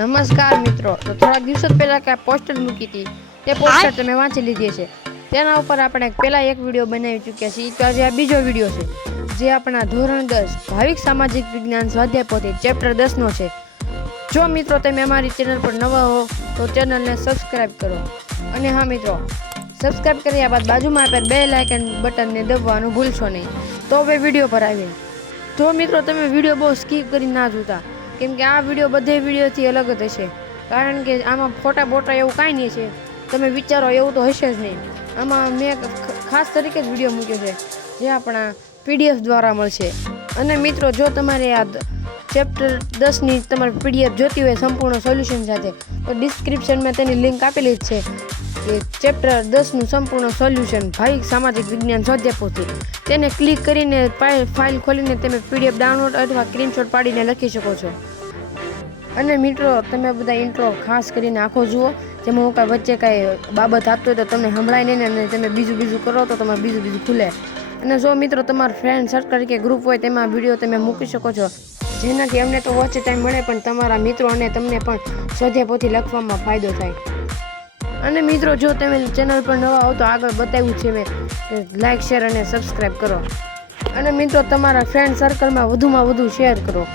નમસ્કાર મિત્રો, તો થોડા દિવસો પહેલા કે પોસ્ટર મૂકી હતી તે પોસ્ટર તમે વાંચી લીધી છે. તેના ઉપર આપણે પહેલા એક વિડીયો બનાવી ચૂક્યા છીએ, તો આજે આ બીજો વિડીયો છે જે આપણા ધોરણ 10 ભાવિક સામાજિક વિજ્ઞાન સ્વાધ્યાય પોથી ચેપ્ટર 10 નો છે. જો મિત્રો તમે અમારી ચેનલ પર નવા હો તો ચેનલને સબસ્ક્રાઇબ કરો, અને હા મિત્રો, સબસ્ક્રાઇબ કર્યા બાદ બાજુમાં આપેલ બેલ આઇકન બટનને દબાવવાનું ભૂલશો નહીં. તો હવે વિડીયો પર આવીએ. જો મિત્રો તમે વિડીયો બહુ સ્કીપ કરી ના જોતા, કેમ કે આ વિડીયો બધે વિડીયોથી અલગ જ હશે, કારણ કે આમાં ફોટા બોટા એવું કાંઈ નહીં છે. તમે વિચારો એવું તો હશે જ નહીં. આમાં મેં ખાસ તરીકે જ વિડીયો મૂક્યો છે જે આપણા PDF દ્વારા મળશે. અને મિત્રો, જો તમારે આ ચેપ્ટર 10ની તમારે PDF જોતી હોય સંપૂર્ણ સોલ્યુશન સાથે, તો ડિસ્ક્રિપ્શનમાં તેની લિંક આપેલી જ છે કે ચેપ્ટર 10નું સંપૂર્ણ સોલ્યુશન ભાવિક સામાજિક વિજ્ઞાન સ્વાધ્યાય પોથી. તેને ક્લિક કરીને ફાઇલ ખોલીને તમે PDF ડાઉનલોડ અથવા સ્ક્રીનશોટ પાડીને લખી શકો છો. અને મિત્રો, તમે બધા ઇન્ટ્રો ખાસ કરીને આખો જુઓ, જેમાં હું કાંઈ વચ્ચે કાંઈ બાબત આપતો હોય તો તમને સંભળાય નહીં, અને તમે બીજું કરો તો તમારે બીજું ખુલે. અને જો મિત્રો તમારા ફ્રેન્ડ સર્કલ કે ગ્રુપ હોય તેમાં વિડીયો તમે મૂકી શકો છો, જેનાથી અમને તો વોચ ટાઈમ મળે, પણ તમારા મિત્રો અને તમને પણ સ્વાધ્યાય પોથી લખવામાં ફાયદો થાય. અને મિત્રો, જો તમે ચેનલ પર નવા હો તો આગળ બતાવ્યું છે મેં કે લાઇક, શેર અને સબસ્ક્રાઈબ કરો. અને મિત્રો, તમારા ફ્રેન્ડ સર્કલમાં વધુમાં વધુ શેર કરો.